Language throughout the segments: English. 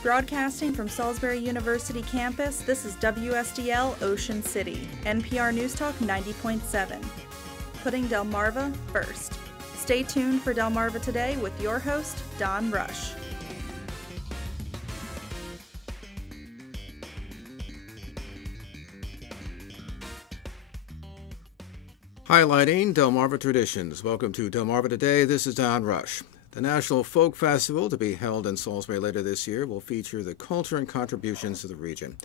Broadcasting from Salisbury University campus, this is WSDL Ocean City, NPR News Talk 90.7. Putting Delmarva first. Stay tuned for Delmarva Today with your host, Don Rush. Highlighting Delmarva traditions. Welcome to Delmarva Today. This is Don Rush. The National Folk Festival, to be held in Salisbury later this year, will feature the culture and contributions to the region.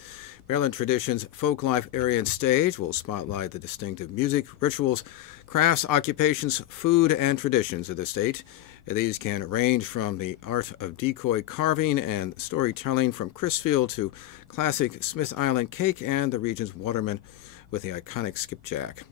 Maryland Traditions Folk Life Area and Stage will spotlight the distinctive music, rituals, crafts, occupations, food, and traditions of the state. These can range from the art of decoy carving and storytelling from Crisfield to classic Smith Island cake and the region's waterman with the iconic Skipjack.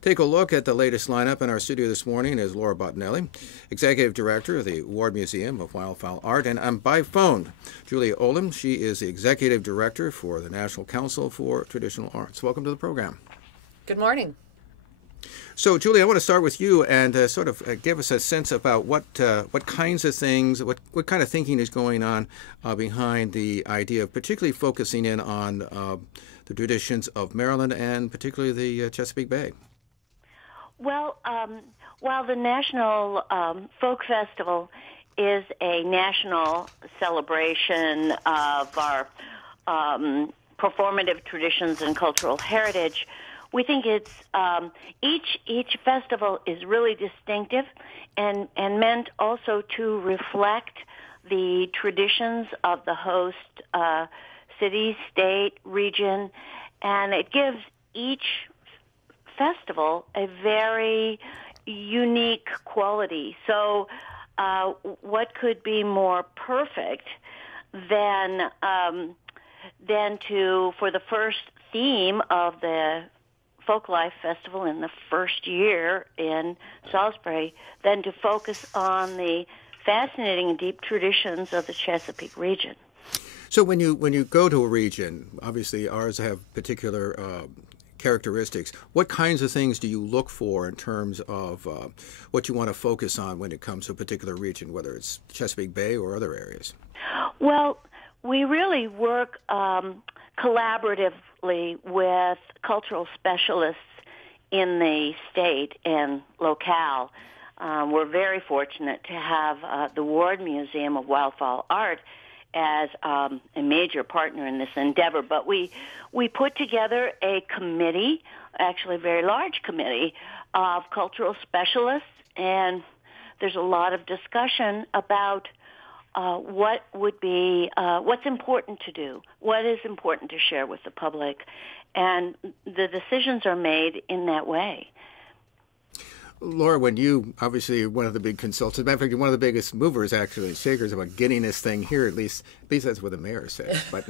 Take a look at the latest lineup. In our studio this morning is Lora Bottinelli, Executive Director of the Ward Museum of Wildfowl Art, and I'm by phone, Julia Olin. She is the Executive Director for the National Council for Traditional Arts. Welcome to the program. Good morning. So, Julia, I want to start with you and give us a sense about what kinds of things, what kind of thinking is going on behind the idea of particularly focusing in on the traditions of Maryland and particularly the Chesapeake Bay. Well, while the National Folk Festival is a national celebration of our performative traditions and cultural heritage, we think it's each festival is really distinctive and meant also to reflect the traditions of the host city, state, region, and it gives each festival a very unique quality. So what could be more perfect than for the first theme of the Folk Life Festival in the first year in Salisbury, than to focus on the fascinating and deep traditions of the Chesapeake region. So when you go to a region, obviously ours have particular characteristics. What kinds of things do you look for in terms of what you want to focus on when it comes to a particular region, whether it's Chesapeake Bay or other areas? Well, we really work collaboratively with cultural specialists in the state and locale. We're very fortunate to have the Ward Museum of Wildfowl Art as a major partner in this endeavor. But we put together a committee, actually a very large committee, of cultural specialists, and there's a lot of discussion about what would be, what's important to do, what is important to share with the public, and the decisions are made in that way. Lora, when you, obviously, one of the big consultants, matter of fact, you're one of the biggest movers, actually, shakers about getting this thing here, at least that's what the mayor said, but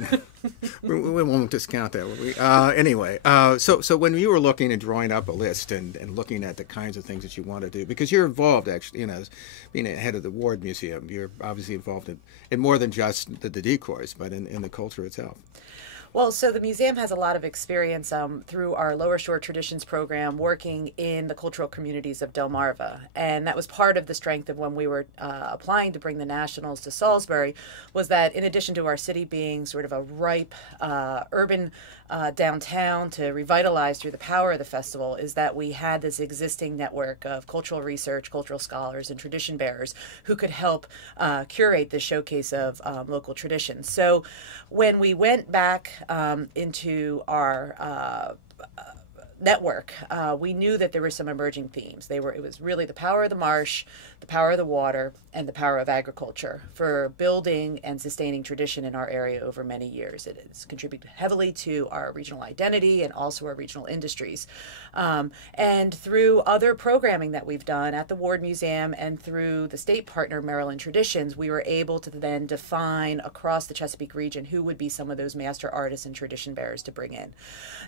we won't discount that. Anyway, so when you were looking and drawing up a list and looking at the kinds of things that you want to do, because you're involved, actually, as being head of the Ward Museum, you're obviously involved in more than just the decoys, but in the culture itself. Well, so the museum has a lot of experience through our Lower Shore Traditions program working in the cultural communities of Delmarva. And that was part of the strength of when we were applying to bring the Nationals to Salisbury, was that in addition to our city being sort of a ripe urban downtown to revitalize through the power of the festival, is that we had this existing network of cultural research, cultural scholars, and tradition bearers who could help curate the showcase of local traditions. So when we went back into our network, we knew that there were some emerging themes. It was really the power of the marsh, the power of the water, and the power of agriculture for building and sustaining tradition in our area over many years. It has contributed heavily to our regional identity and also our regional industries. And through other programming that we've done at the Ward Museum and through the state partner Maryland Traditions, we were able to then define across the Chesapeake region who would be some of those master artists and tradition bearers to bring in.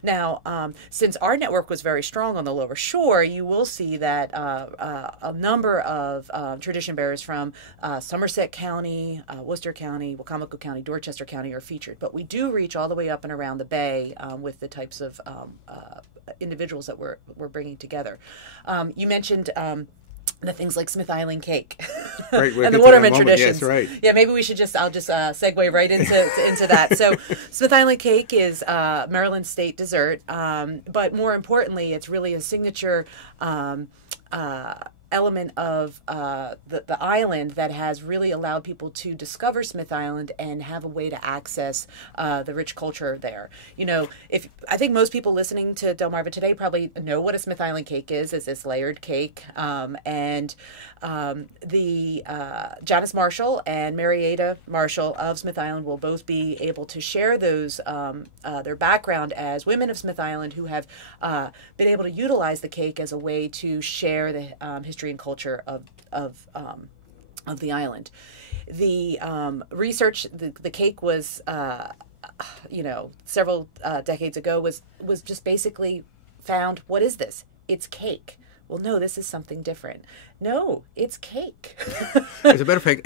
Now, since our network was very strong on the Lower Shore, you will see that a number of tradition bearers from Somerset County, Worcester County, Wacomico County, Dorchester County are featured. But we do reach all the way up and around the Bay with the types of individuals that we're bringing together. You mentioned the things like Smith Island cake Right, and the Waterman Yes, traditions. right. Yeah, maybe I'll just segue right into that. So Smith Island cake is Maryland state dessert, but more importantly, it's really a signature element of the island that has really allowed people to discover Smith Island and have a way to access the rich culture there. You know, if I think most people listening to Delmarva today probably know what a Smith Island cake is this layered cake, and the Janice Marshall and Marietta Marshall of Smith Island will both be able to share those their background as women of Smith Island who have been able to utilize the cake as a way to share the history and culture of the island. The research, the cake was, several decades ago was just basically found. What is this? It's cake. Well, no, this is something different. No, it's cake. As a matter of fact,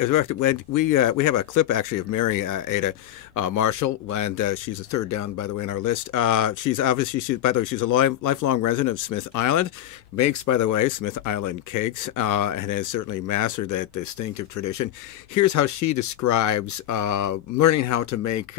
we have a clip actually of Marietta Marshall, and she's the third down, by the way, on our list. She's a lifelong resident of Smith Island, makes, by the way, Smith Island cakes, and has certainly mastered that distinctive tradition. Here's how she describes learning how to make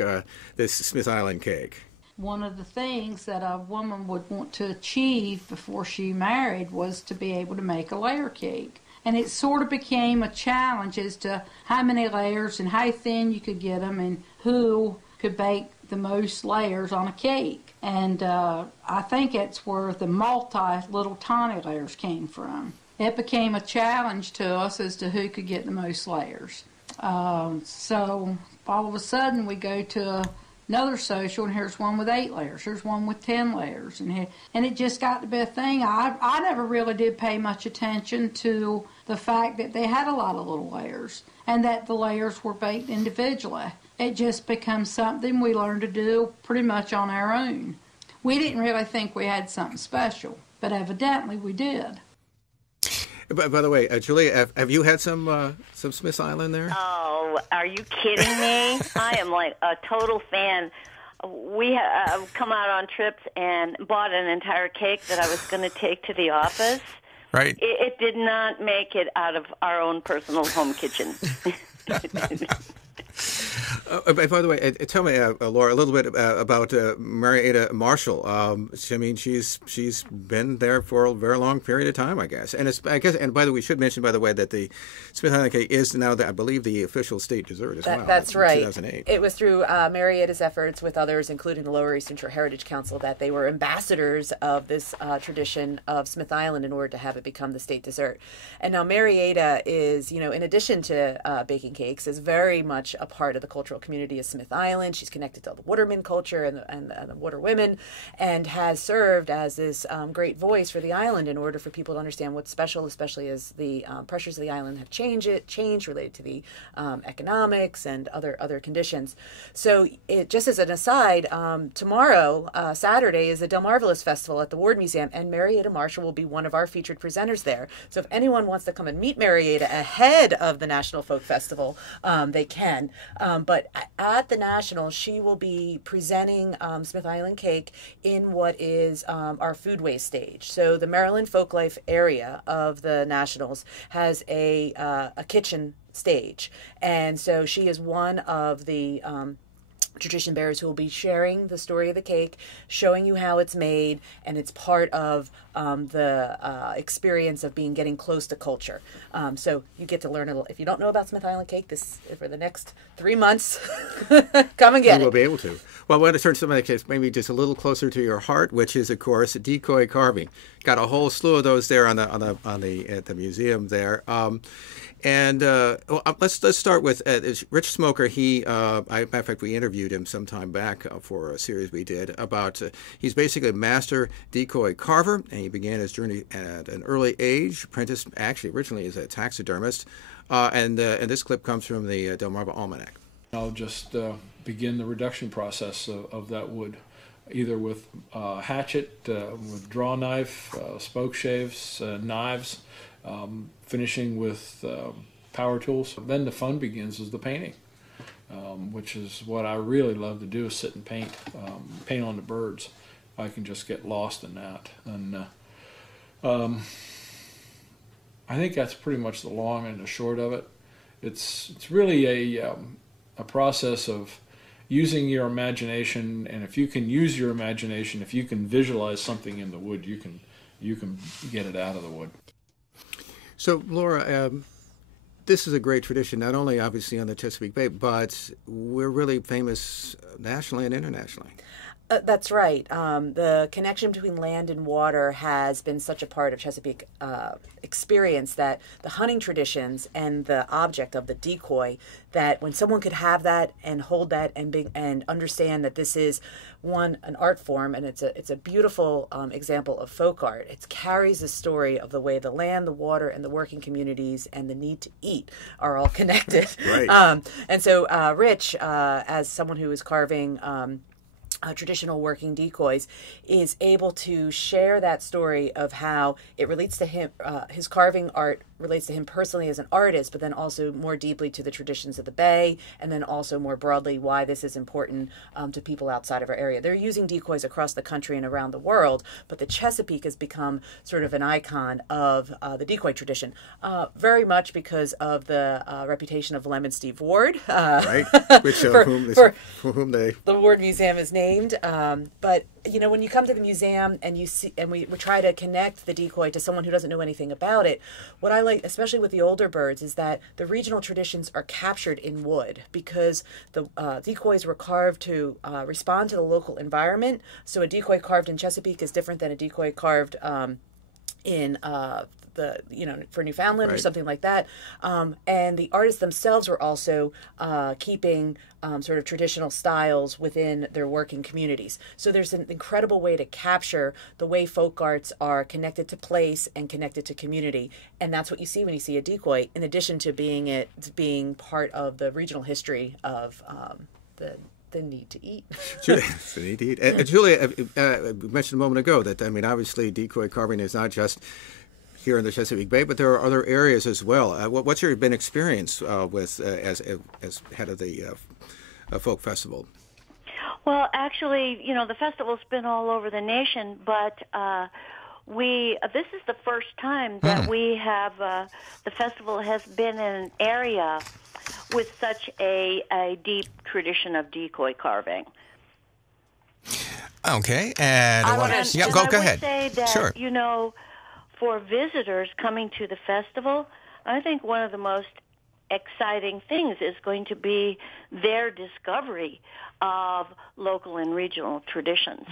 this Smith Island cake. One of the things that a woman would want to achieve before she married was to be able to make a layer cake. And it sort of became a challenge as to how many layers and how thin you could get them and who could bake the most layers on a cake. And I think it's where the little tiny layers came from. It became a challenge to us as to who could get the most layers. So all of a sudden we go to another social, and here's one with 8 layers. Here's one with 10 layers. And it just got to be a thing. I never really did pay much attention to the fact that they had a lot of little layers and that the layers were baked individually. It just becomes something we learned to do pretty much on our own. We didn't really think we had something special, but evidently we did. By the way, Julia, have you had some Smith Island there? Oh, are you kidding me? I am like a total fan. We have come out on trips and bought an entire cake that I was going to take to the office. Right. It did not make it out of our own personal home kitchen. By the way, tell me, Laura, a little bit about Marietta Marshall. I mean, she's been there for a very long period of time, I guess. And and by the way, we should mention, by the way, that the Smith Island cake is now, I believe, the official state dessert as well. That's right. 2008. It was through Marietta's efforts with others, including the Lower Eastern Shore Heritage Council, that they were ambassadors of this tradition of Smith Island in order to have it become the state dessert. And now Marietta is, in addition to baking cakes, is very much a part of the cultural community of Smith Island. She's connected to the Waterman culture and the Water women, and has served as this great voice for the island in order for people to understand what's special, especially as the pressures of the island have changed related to the economics and other conditions. So just as an aside, tomorrow, Saturday, is the Delmarva Festival at the Ward Museum, and Marietta Marshall will be one of our featured presenters there. So if anyone wants to come and meet Marietta ahead of the National Folk Festival, they can. But at the National, she will be presenting Smith Island cake in what is our food waste stage. So the Maryland Folklife area of the Nationals has a kitchen stage. And so she is one of the tradition bearers who will be sharing the story of the cake, showing you how it's made, and it's part of the experience of getting close to culture. So you get to learn a little. If you don't know about Smith Island cake, this for the next 3 months, come and get it. You will be able to. Well, I want to turn to something that's maybe just a little closer to your heart, which is, of course, Decoy Carving. Got a whole slew of those there at the museum there. Let's start with Rich Smoker. Matter of fact, we interviewed him some time back for a series we did about. He's basically a master decoy carver, and he began his journey at an early age. Apprenticed actually originally as a taxidermist, and this clip comes from the Delmarva Almanac. I'll just begin the reduction process of that wood, either with hatchet, with draw knife, spoke shaves, knives. Finishing with power tools. Then the fun begins is the painting, which is what I really love to do, is sit and paint on the birds. I can just get lost in that. And I think that's pretty much the long and the short of it. It's really a process of using your imagination, and if you can use your imagination, if you can visualize something in the wood, you can get it out of the wood. So, Lora, this is a great tradition, not only obviously on the Chesapeake Bay, but we're really famous nationally and internationally. That's right. The connection between land and water has been such a part of Chesapeake experience that the hunting traditions and the object of the decoy, that when someone could have that and hold that and understand that this is an art form, and it's a beautiful example of folk art. It carries the story of the way the land, the water, and the working communities and the need to eat are all connected. Right. And so Rich, as someone who is carving traditional working decoys, is able to share that story of how it relates to him, his carving art relates to him personally as an artist, but then also more deeply to the traditions of the Bay, and then also more broadly why this is important to people outside of our area. They're using decoys across the country and around the world, but the Chesapeake has become sort of an icon of the decoy tradition, very much because of the reputation of Lem and Steve Ward, right? Which for whom the Ward Museum is named. But you know, when you come to the museum and you see, and we try to connect the decoy to someone who doesn't know anything about it, what I like, especially with the older birds, is that the regional traditions are captured in wood, because the decoys were carved to respond to the local environment. So a decoy carved in Chesapeake is different than a decoy carved in for Newfoundland, right, or something like that. And the artists themselves were also keeping sort of traditional styles within their working communities. So there's an incredible way to capture the way folk arts are connected to place and connected to community. And that's what you see when you see a decoy, in addition to being part of the regional history of the need to eat. Julie, the need to eat. And Julie, we mentioned a moment ago that, I mean, obviously decoy carving is not just here in the Chesapeake Bay, but there are other areas as well. What's your been experience with as head of the folk festival? Well, actually, you know, the festival's been all over the nation, but this is the first time that we have the festival has been in an area with such a deep tradition of decoy carving. Okay, and go ahead. Would say that, sure. You know, for visitors coming to the festival, I think one of the most exciting things is going to be their discovery of local and regional traditions.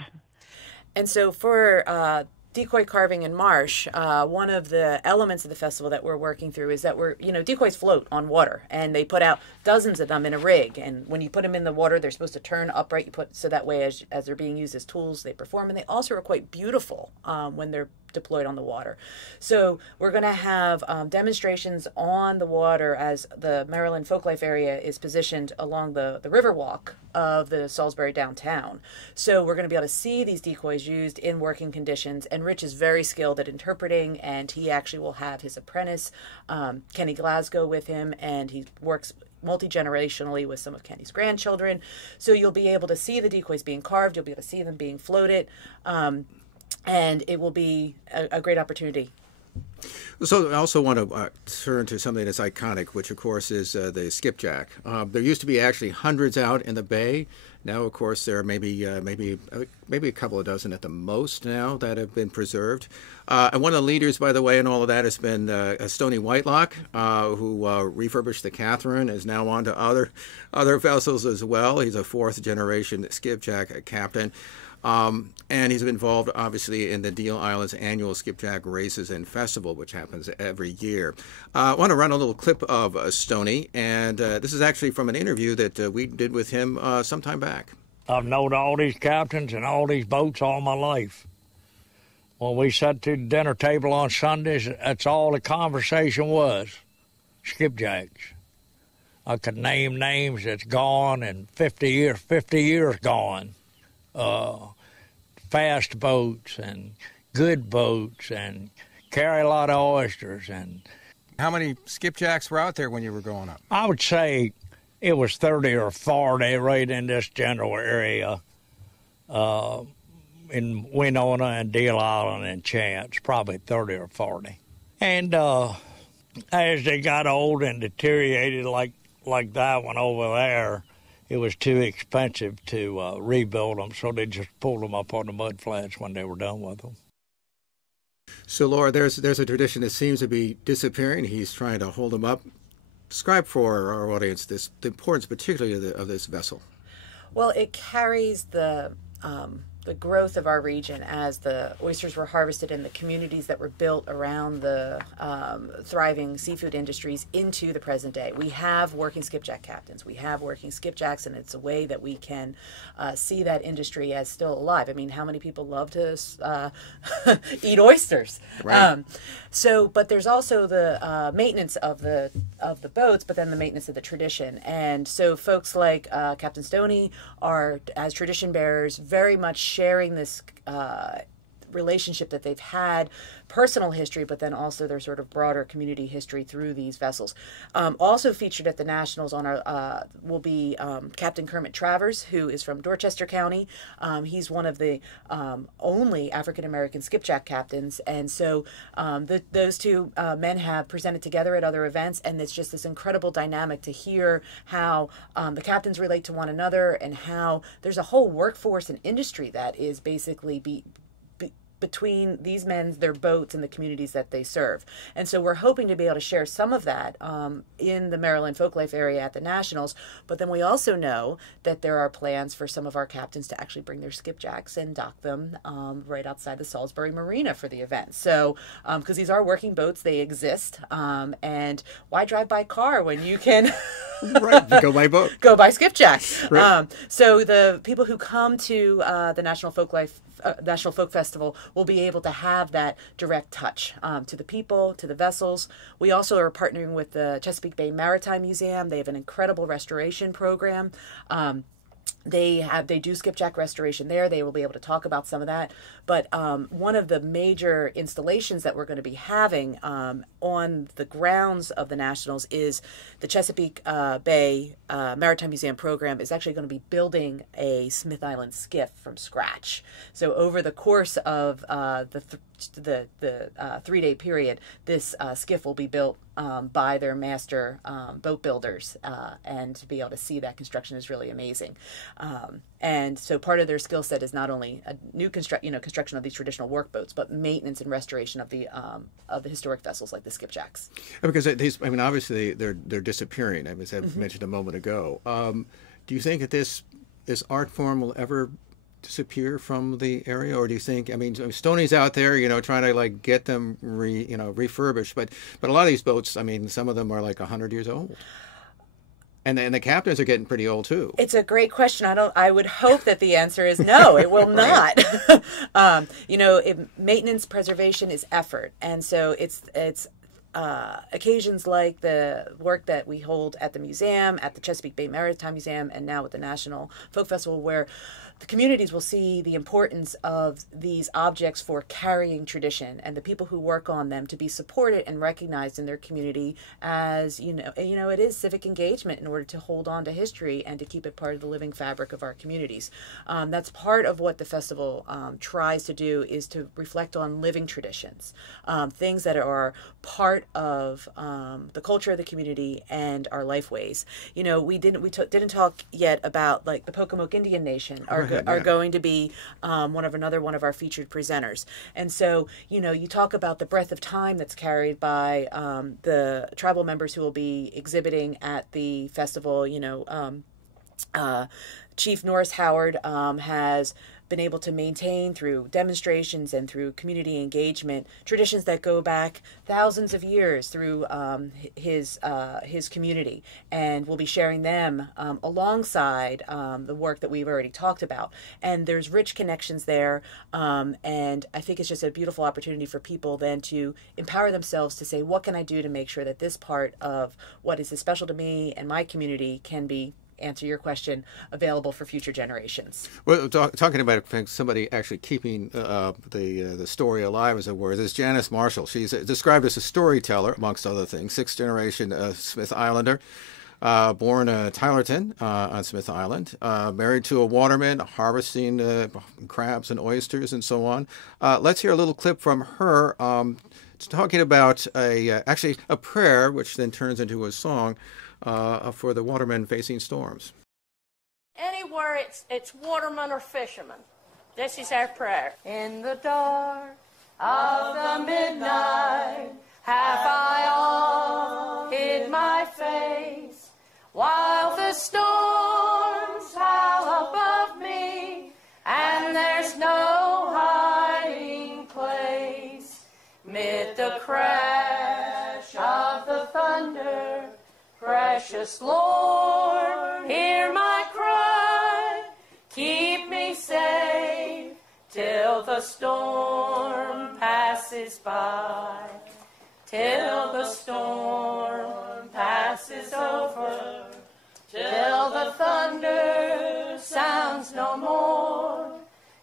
And so for decoy carving in Marsh, one of the elements of the festival that we're working through is that decoys float on water, and they put out dozens of them in a rig. And when you put them in the water, they're supposed to turn upright. So that way, as they're being used as tools, they perform. And they also are quite beautiful when they're deployed on the water. So we're going to have demonstrations on the water as the Maryland Folklife area is positioned along the Riverwalk of the Salisbury downtown. So we're going to be able to see these decoys used in working conditions, and Rich is very skilled at interpreting, and he actually will have his apprentice, Kenny Glasgow, with him, and he works multi-generationally with some of Kenny's grandchildren. So you'll be able to see the decoys being carved, you'll be able to see them being floated, and it will be a great opportunity. So I also want to turn to something that's iconic, which of course is the skipjack. There used to be actually hundreds out in the bay. Now, of course, there are maybe a couple of dozen at the most now that have been preserved. And one of the leaders, by the way, in all of that has been Stoney Whitelock, who refurbished the Catherine, is now on to other vessels as well. He's a fourth-generation skipjack captain. And he's involved, obviously, in the Deal Island's annual skipjack races and festival, which happens every year. I want to run a little clip of Stoney, and this is actually from an interview that we did with him some time back. I've known all these captains and all these boats all my life. When we sat to the dinner table on Sundays, that's all the conversation was, skipjacks. I could name names that's gone and 50 years gone. Fast boats and good boats and carry a lot of oysters. And how many skipjacks were out there when you were growing up? I would say it was 30 or 40 right in this general area, in Winona and Deal Island and Chance, probably 30 or 40. And as they got old and deteriorated like that one over there, it was too expensive to rebuild them, so they just pulled them up on the mud flats when they were done with them. So, Laura, there's a tradition that seems to be disappearing. He's trying to hold them up. Describe for our audience the importance, particularly of this vessel. Well, it carries the growth of our region as the oysters were harvested and the communities that were built around the thriving seafood industries into the present day. We have working skipjack captains. We have working skipjacks, and it's a way that we can see that industry as still alive. I mean, how many people love to eat oysters? Right. But there's also the maintenance of the boats, but then the maintenance of the tradition. And so folks like Captain Stoney are, as tradition bearers, very much sharing this relationship that they've had, personal history, but then also their sort of broader community history through these vessels. Also featured at the Nationals on our will be Captain Kermit Travers, who is from Dorchester County. He's one of the only African-American skipjack captains, and so those two men have presented together at other events, and it's just this incredible dynamic to hear how the captains relate to one another and how there's a whole workforce and industry that is basically between these men, their boats, and the communities that they serve. And so we're hoping to be able to share some of that in the Maryland Folklife area at the Nationals. But then we also know that there are plans for some of our captains to actually bring their skipjacks and dock them right outside the Salisbury Marina for the event. So, because these are working boats, they exist. And why drive by car when you can... Right, go by boat. Go by skipjacks. Right. So the people who come to the National Folk Festival will be able to have that direct touch to the people, to the vessels. We also are partnering with the Chesapeake Bay Maritime Museum. They have an incredible restoration program. They do skipjack restoration there. They will be able to talk about some of that. But one of the major installations that we're going to be having on the grounds of the Nationals is the Chesapeake Bay Maritime Museum program is actually going to be building a Smith Island skiff from scratch. So over the course of the 3-day period, this skiff will be built by their master boat builders, and to be able to see that construction is really amazing. And so part of their skill set is not only a new construction of these traditional work boats, but maintenance and restoration of the historic vessels like the skipjacks. Because these, I mean, obviously they're disappearing. As I mentioned a moment ago. Do you think that this art form will ever disappear from the area, or do you think? I mean, Stoney's out there, trying to like get them refurbished, but a lot of these boats, I mean, some of them are like 100 years old. And the captains are getting pretty old too. It's a great question. I would hope that the answer is no, it will not. Maintenance preservation is effort. And so it's occasions like the work that we hold at the museum, at the Chesapeake Bay Maritime Museum, and now with the National Folk Festival, where the communities will see the importance of these objects for carrying tradition, and the people who work on them to be supported and recognized in their community as, it is civic engagement in order to hold on to history and to keep it part of the living fabric of our communities. That's part of what the festival tries to do, is to reflect on living traditions, things that are part of the culture of the community and our life ways. We didn't talk yet about like the Pocomoke Indian Nation are going to be one of our featured presenters. And so, you talk about the breadth of time that's carried by the tribal members who will be exhibiting at the festival. Chief Norris Howard has been able to maintain through demonstrations and through community engagement traditions that go back thousands of years through his community, and we'll be sharing them alongside the work that we've already talked about. And there's rich connections there, and I think it's just a beautiful opportunity for people then to empower themselves to say, what can I do to make sure that this part of what is special to me and my community can be, answer your question, available for future generations. Well, talking about somebody actually keeping the story alive, as it were, is Janice Marshall. She's described as a storyteller, amongst other things, sixth-generation Smith Islander, born Tylerton on Smith Island, married to a waterman, harvesting crabs and oysters and so on. Let's hear a little clip from her talking about actually a prayer, which then turns into a song for the watermen facing storms. Anywhere it's watermen or fishermen, this is our prayer. In the dark of the midnight have I all hid my face, while the storms howl above me, and there's no hiding place. Mid the crash of the thunder, precious Lord, hear my cry, keep me safe till the storm passes by, till the storm passes over, till the thunder sounds no more,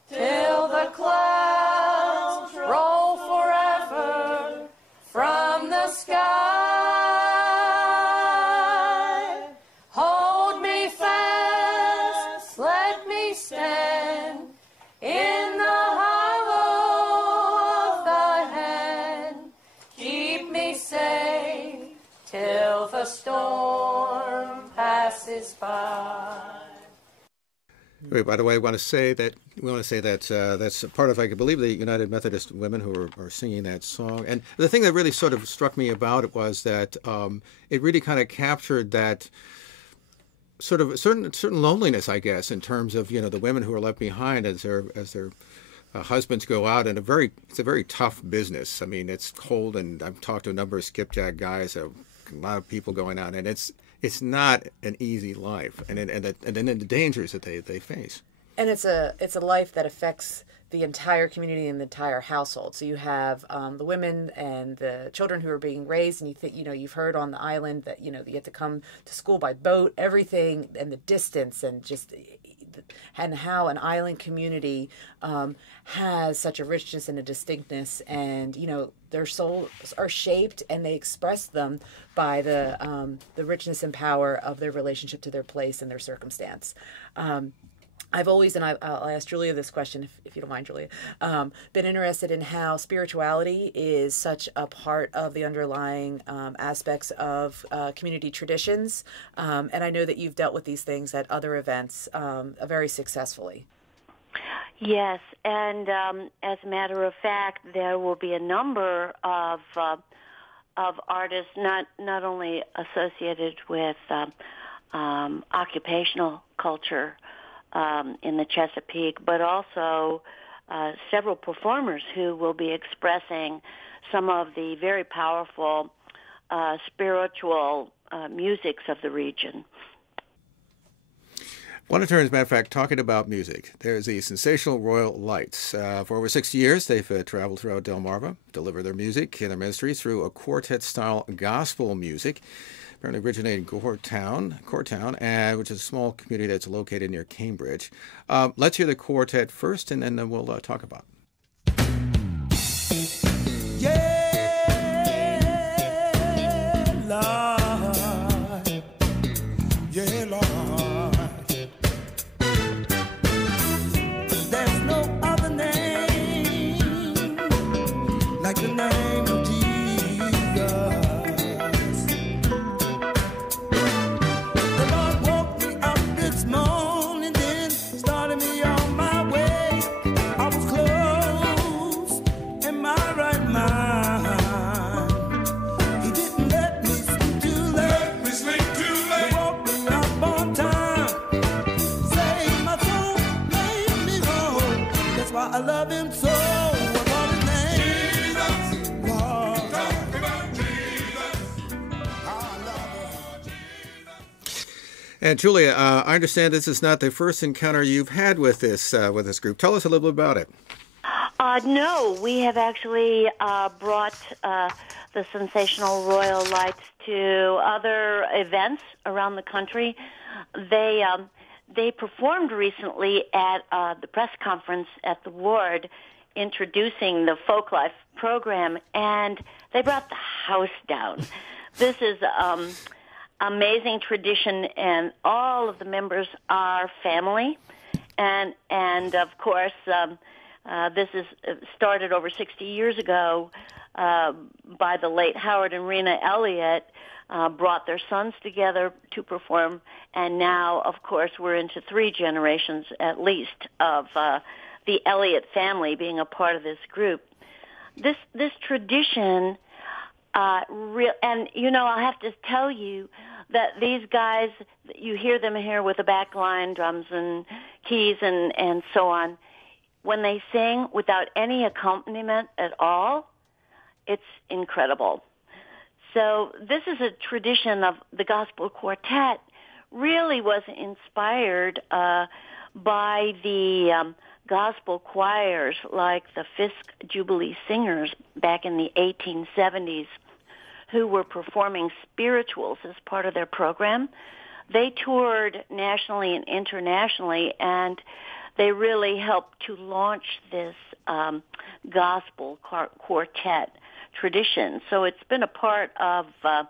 till the clouds roll forever from the sky. Hold me fast, let me stand in the hollow of thy hand. Keep me safe till the storm passes by. Wait, by the way, I want to say that that's a part of, I believe, the United Methodist Women who are singing that song. And the thing that really sort of struck me about it was that it really kind of captured that sort of certain loneliness, I guess, in terms of the women who are left behind as their husbands go out, and it's a very tough business. I mean, it's cold, and I've talked to a number of skipjack guys, a lot of people going out, and it's not an easy life, and then the dangers that they face. And it's a life that affects the entire community and the entire household. So you have the women and the children who are being raised, and you've heard on the island that you have to come to school by boat, everything, and the distance, and how an island community has such a richness and a distinctness, and their souls are shaped and they express them by the richness and power of their relationship to their place and their circumstance. I've always, and I'll ask Julia this question, if you don't mind, Julia, been interested in how spirituality is such a part of the underlying aspects of community traditions. And I know that you've dealt with these things at other events very successfully. Yes, and as a matter of fact, there will be a number of artists, not only associated with occupational culture in the Chesapeake, but also several performers who will be expressing some of the very powerful spiritual musics of the region. I want to turn, as a matter of fact, talking about music. There's the sensational Royal Lights. For over 60 years, they've traveled throughout Delmarva, deliver their music and their ministry through a quartet-style gospel music, apparently originated in Corktown, which is a small community that's located near Cambridge. Let's hear the quartet first, and then we'll talk about it. Yeah, Lord. Yeah, Lord. There's no other name like the name of Jesus. The Lord woke me up this morning, then started me on my way. I was close in my right mind. He didn't let me sleep too late. He woke me up on time. Saved my soul, made me whole. That's why I love him so. I call his name Jesus. Lord. Talk about Jesus. I love him. And Julia, I understand this is not the first encounter you've had with this group. Tell us a little bit about it. No, we have actually brought the sensational Royal Lights to other events around the country. They performed recently at the press conference at the Ward, introducing the Folklife program, and they brought the house down. This is amazing tradition, and all of the members are family, and of course this is started over 60 years ago by the late Howard and Rena Elliott, brought their sons together to perform, and now, of course, we're into 3 generations at least of the Elliott family being a part of this group. This tradition, and I have to tell you that these guys, you hear them here with the backline, drums and keys and so on. When they sing without any accompaniment at all, it's incredible. So this is a tradition of the gospel quartet. Really was inspired by the gospel choirs like the Fisk Jubilee Singers back in the 1870s, who were performing spirituals as part of their program. They toured nationally and internationally, and they really helped to launch this gospel quartet tradition. So it's been a part of the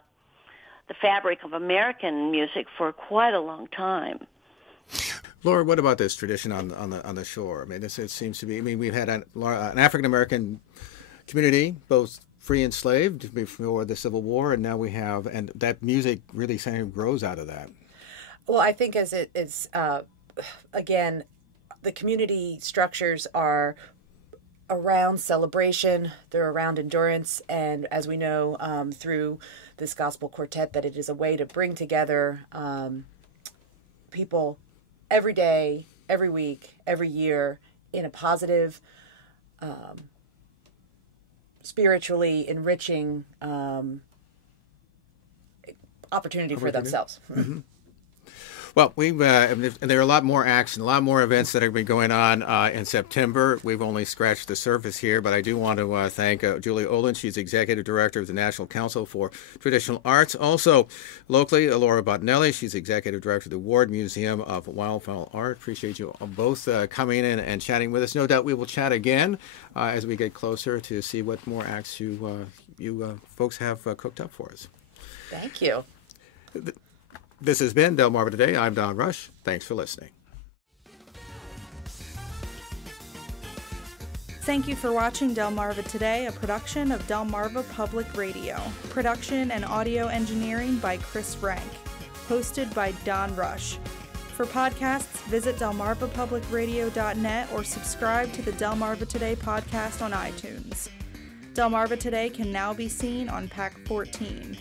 fabric of American music for quite a long time. Lora, what about this tradition on the shore? I mean, it seems to be. I mean, we've had an African American community, both free and enslaved before the Civil War, and now we have, and that music really kind of grows out of that. Well, I think as it's again, the community structures are around celebration, they're around endurance, and as we know through this gospel quartet, that it is a way to bring together people every day, every week, every year in a positive, spiritually enriching opportunity for themselves. Mm-hmm. Well, and there are a lot more acts and a lot more events that are going to be going on in September. We've only scratched the surface here, but I do want to thank Julie Olin. She's Executive Director of the National Council for Traditional Arts. Also, locally, Lora Bottinelli. She's Executive Director of the Ward Museum of Wildfowl Art. Appreciate you both coming in and chatting with us. No doubt we will chat again as we get closer to see what more acts you folks have cooked up for us. Thank you. This has been Delmarva Today. I'm Don Rush. Thanks for listening. Thank you for watching Delmarva Today, a production of Delmarva Public Radio. Production and audio engineering by Chris Rank. Hosted by Don Rush. For podcasts, visit delmarvapublicradio.net or subscribe to the Delmarva Today podcast on iTunes. Delmarva Today can now be seen on Pack 14.